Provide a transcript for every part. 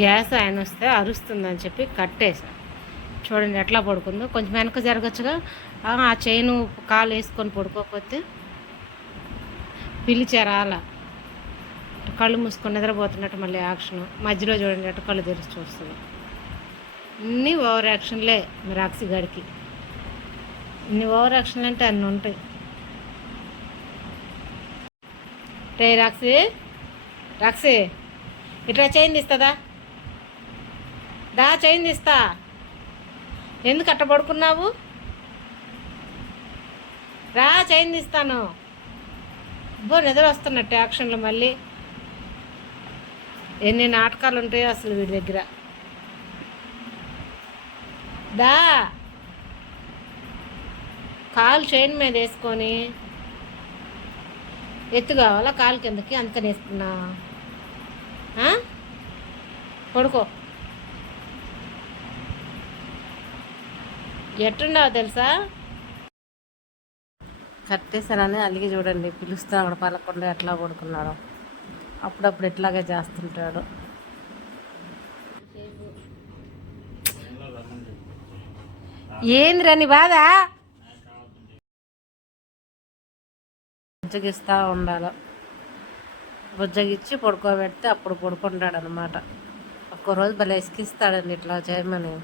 Gas ఆయన వస్తే అరుస్తుందని చెప్పి కట్టేసా. చూడండి ఎట్లా పడుకుందో. కొంచెం వెనక జరగచ్చుగా. ఆ చైను కాలు వేసుకొని పడుకోకపోతే పిలిచారా అలా కళ్ళు మూసుకొని నిద్రపోతున్నట్టు మళ్ళీ యాక్షన్. మధ్యలో చూడండి ఎట్ట కళ్ళు తెరిచి చూస్తుంది. ఇన్ని ఓవర్ యాక్షన్లే మీ రాక్సీ గారికి. ఇన్ని ఓవర్ యాక్షన్లు అంటే అన్నీ ఉంటాయి. రే రాక్సీ, రాక్సీ ఇట్లా చైన్ తీస్తుందా? దా చైన్ తీస్తా. ఎందుకు అట్ట పడుకున్నావు? రా చైన్ తీస్తాను. నిద్ర వస్తున్నట్టు యాక్షన్లు మళ్ళీ. ఎన్ని నాటకాలు ఉంటాయో అసలు వీడి దగ్గర. దా కాలు చైన్ మీద వేసుకొని ఎత్తు కావాలా కాలు కిందకి, అందుకని వేసుకున్నా. పడుకో. ఎట్టుండవు తెలుసా? కట్టేశానని అలిగి చూడండి పిలుస్తా అక్కడ పలకుండా ఎట్లా పడుకున్నాడు. అప్పుడప్పుడు ఇట్లాగే చేస్తుంటాడు. ఏందిరా నీ బాధ? బుజ్జగిస్తూ ఉండాలి. బుజ్జగిచ్చి పడుకోబెడితే అప్పుడు పడుకుంటాడు అనమాట. ఒక్కరోజు భలే ఇసుకిస్తాడండి ఇట్లా చేయమని.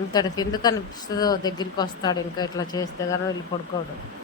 ఇంతటికి ఎందుకు అనిపిస్తుందో దగ్గరికి వస్తాడు ఇంకా ఇట్లా చేస్తే కానీ వెళ్ళి పడుకోడు.